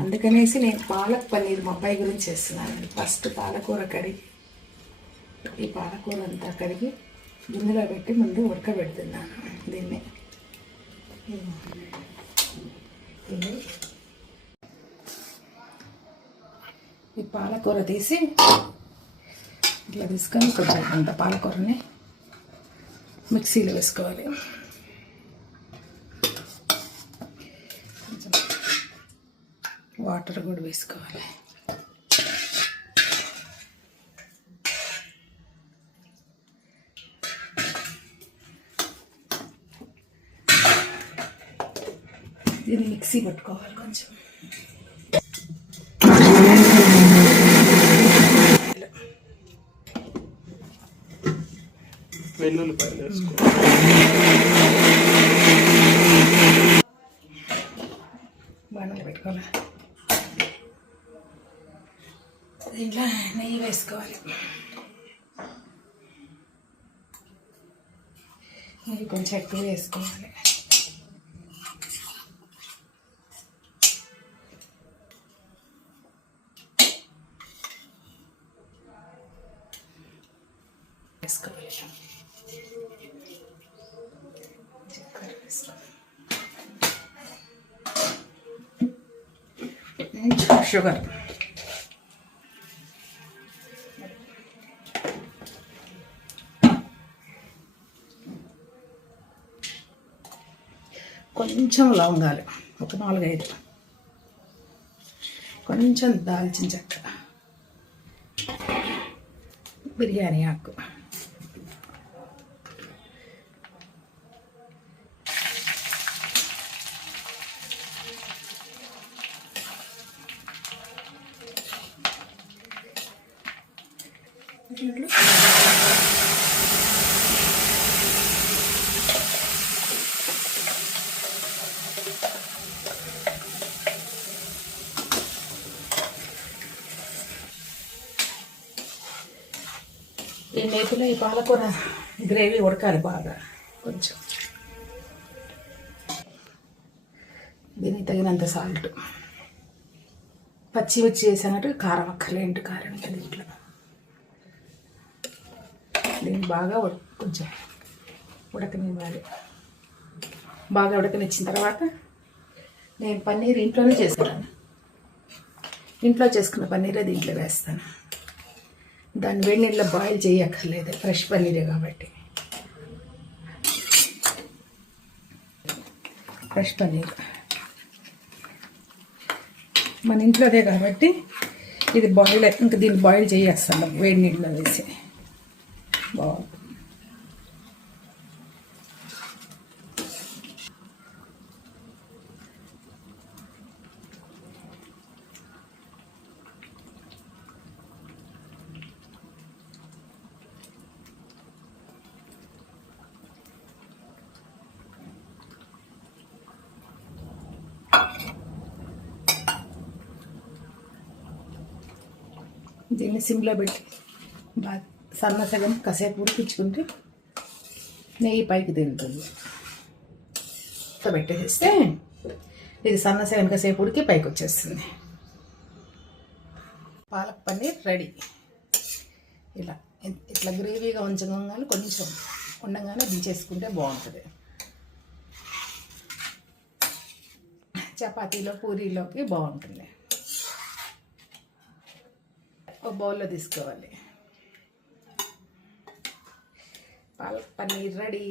అందుకనేసి నేను పాలక్ పన్నీర్ మా అబ్బాయి గురించి చేస్తున్నాను. ఫస్ట్ పాలకూర కడిగి ఈ పాలకూర అంతా కడిగి గిన్నెలో పెట్టి ముందు ఉడకబెడుతున్నాను. దీన్ని ఈ పాలకూర తీసి ఇట్లా తీసుకొని కొంచెం అంత పాలకూరని మిక్సీలో వేసుకోవాలి. కొంచెం వాటర్ కూడా వేసుకోవాలి. దీన్ని మిక్సీ పట్టుకోవాలి. కొంచెం వెల్లుల్లిపాయలు వేసుకోవాలి. బాణలు పెట్టుకోవాలి. దీంట్లో నెయ్యి వేసుకోవాలి. నెయ్యి కొంచెం ఎక్కువ వేసుకోవాలి. వేసుకోవాలి. చక్కెర వేసుకోవాలి. షుగర్ కొంచెం లవంగాలు ఒక 4-5, కొంచెం దాల్చిన చెక్క, బిర్యానీ ఆకు, ఈ నేతిలో ఈ పాలకూర గ్రేవీ ఉడకాలి బాగా. కొంచెం దీనికి తగినంత సాల్ట్, పచ్చిమిర్చి వేసినట్టు కారం అక్కర్లేంటి కారం దీంట్లో. దీన్ని బాగా కొంచెం ఉడకనివ్వాలి. బాగా ఉడకనిచ్చిన తర్వాత నేను పన్నీర్ ఇంట్లోనే చేసుకున్నాను. ఇంట్లో చేసుకున్న పన్నీరే దీంట్లో వేస్తాను. దాన్ని వేడి నీళ్ళలో బాయిల్ చేయక్కర్లేదు, ఫ్రెష్ పన్నీరే కాబట్టి. ఫ్రెష్ పన్నీర్ మన ఇంట్లోదే కాబట్టి ఇది బాయిల్, ఇంకా దీన్ని బాయిల్ చేయేస్తాను వేడి నీళ్ళలో వేసి. బాగుంది. దీన్ని సిమ్లో పెట్టి బాగా సగం కాసేపు ఉడికించుకుంటే నెయ్యి పైకి తింటుంది. పెట్టేస్తే ఇది సగం కాసేపు ఉడికి పైకి వచ్చేస్తుంది. పాలక్ పన్నీర్ రెడీ. ఇట్లా గ్రేవీగా ఉంచగానే కొంచెం ఉండగానే దించేసుకుంటే బాగుంటుంది. చపాతీలో పూరీలోకి బాగుంటుంది. ఒక బౌల్లో తీసుకోవాలి. పాలక్ పన్నీర్ రెడీ.